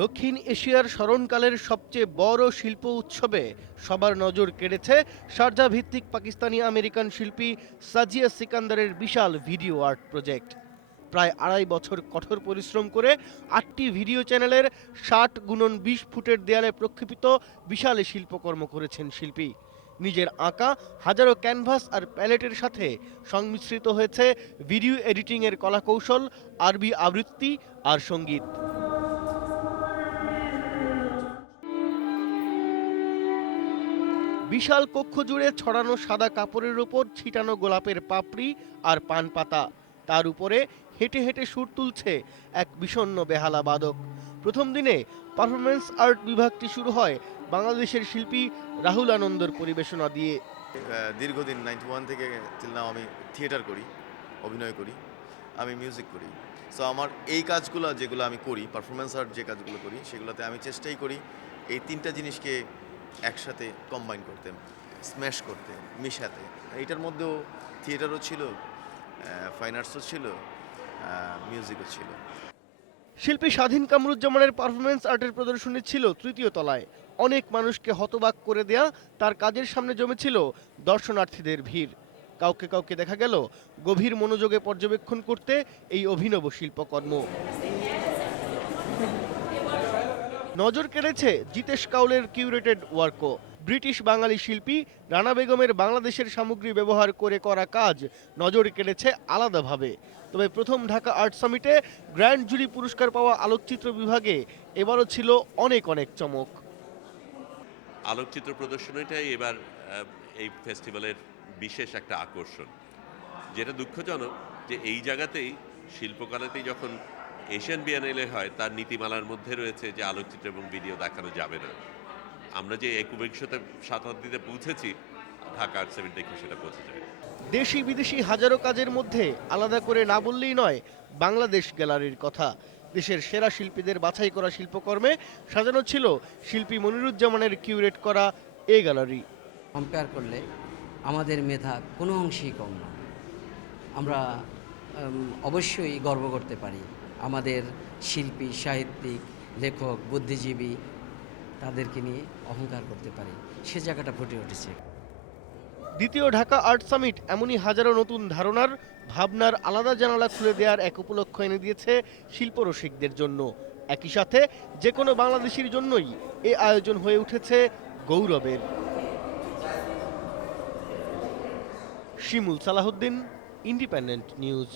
দক্ষিণ এশিয়ার স্মরণকালের সবচেয়ে বড় শিল্প উৎসবে সবার নজর কেড়েছে শারজাহ ভিত্তিক পাকিস্তানি আমেরিকান শিল্পী সাজিয়া সিকান্দারের বিশাল ভিডিও আর্ট প্রজেক্ট। প্রায় ২.৫ বছর কঠোর পরিশ্রম করে ৮টি ভিডিও চ্যানেলের ৬০x২০ ফুটের দেয়ালে প্রক্ষেপিত বিশাল এই শিল্পকর্ম করেছেন শিল্পী। নিজের আঁকা হাজারো ক্যানভাস আর প্যালেটের সাথে সংমিশ্রিত হয়েছে ভিডিও এডিটিংয়ের কলাকৌশল, আরবি আবৃত্তি আর সঙ্গীত। বিশাল কক্ষ জুড়ে ছড়ানো সাদা কাপড়ের ওপর ছিটানো গোলাপের পাপড়ি আর পান পাতা, তার উপরে হেঁটে হেঁটে সুর তুলছে এক বিষণ্ণ বেহালা বাদক। প্রথম দিনে পারফরমেন্স আর্ট বিভাগটি শুরু হয় বাংলাদেশের শিল্পী রাহুল আনন্দর পরিবেশনা দিয়ে। দীর্ঘদিন 91 থেকে till now আমি থিয়েটার করি, অভিনয় করি, আমি মিউজিক করি। সো আমার এই কাজগুলো যেগুলো আমি করি, পারফরমেন্স আর্ট যে কাজগুলো করি, সেগুলোতে আমি চেষ্টাই করি এই তিনটা জিনিসকে একসাথে কম্বাইন করতে, স্ম্যাশ করতে, মিশাতে। এটার মধ্যেও থিয়েটারও ছিল, ফাইন আর্টসও ছিল, মিউজিকও ছিল। শিল্পী স্বাধীন কামরুজ্জামানের পারফরমেন্স আর্টের প্রদর্শনী ছিল তৃতীয় তলায়। অনেক মানুষকে হতবাক করে দেয়া তার কাজের সামনে জমেছিল দর্শনার্থীদের ভিড়। কাউকে কাউকে দেখা গেল গভীর মনোযোগে পর্যবেক্ষণ করতে এই অভিনব শিল্পকর্ম। নজর কেড়েছে জিতেশ কাউলের কিউরেটেড ওয়ার্কও। ব্রিটিশ বাঙালি শিল্পী রানা বেগমের বাংলাদেশের সামগ্রী ব্যবহার করে করা কাজ নজর কেড়েছে আলাদাভাবে। তবে প্রথম ঢাকা আর্ট সামিটে গ্র্যান্ড জুরি পুরস্কার পাওয়া আলোকচিত্র বিভাগে এবারও ছিল অনেক অনেক চমক। আলোকচিত্র প্রদর্শনীটাই এবার এই ফেস্টিভ্যালের বিশেষ একটা আকর্ষণ। যেটা দুঃখজনক যে এই জায়গাতেই শিল্পকলাতেই যখন এশিয়ান বিএনএলএ হয় তার নীতিমালার মধ্যে রয়েছে যে আলোকচিত্র এবং ভিডিও দেখানো যাবে না। আমরা যে ২১ শতাব্দীতে পৌঁছেছি, ঢাকা আর্ট সামিট দেখে সেটা পৌঁছে যায়। দেশি বিদেশি হাজারো কাজের মধ্যে আলাদা করে না বললেই নয় বাংলাদেশ গ্যালারির কথা। দেশের সেরা শিল্পীদের বাছাই করা শিল্পকর্মে সাজানো ছিল শিল্পী মনিরুজ্জামানের কিউরেট করা এ গ্যালারি। কম্পেয়ার করলে আমাদের মেধা কোনো অংশেই কম না। আমরা অবশ্যই গর্ব করতে পারি আমাদের শিল্পী, সাহিত্যিক, লেখক, বুদ্ধিজীবী তাদেরকে নিয়ে অহংকার করতে পারি, সে জায়গাটা ফুটে উঠেছে। দ্বিতীয় ঢাকা আর্ট সামিট এমনই হাজারো নতুন ধারণার, ভাবনার আলাদা জানালা খুলে দেওয়ার এক উপলক্ষ এনে দিয়েছে শিল্পরসিকদের জন্য। একই সাথে যে কোনো বাংলাদেশির জন্যই এ আয়োজন হয়ে উঠেছে গৌরবের। শিমুল সালাহুদ্দিন, ইন্ডিপেন্ডেন্ট নিউজ।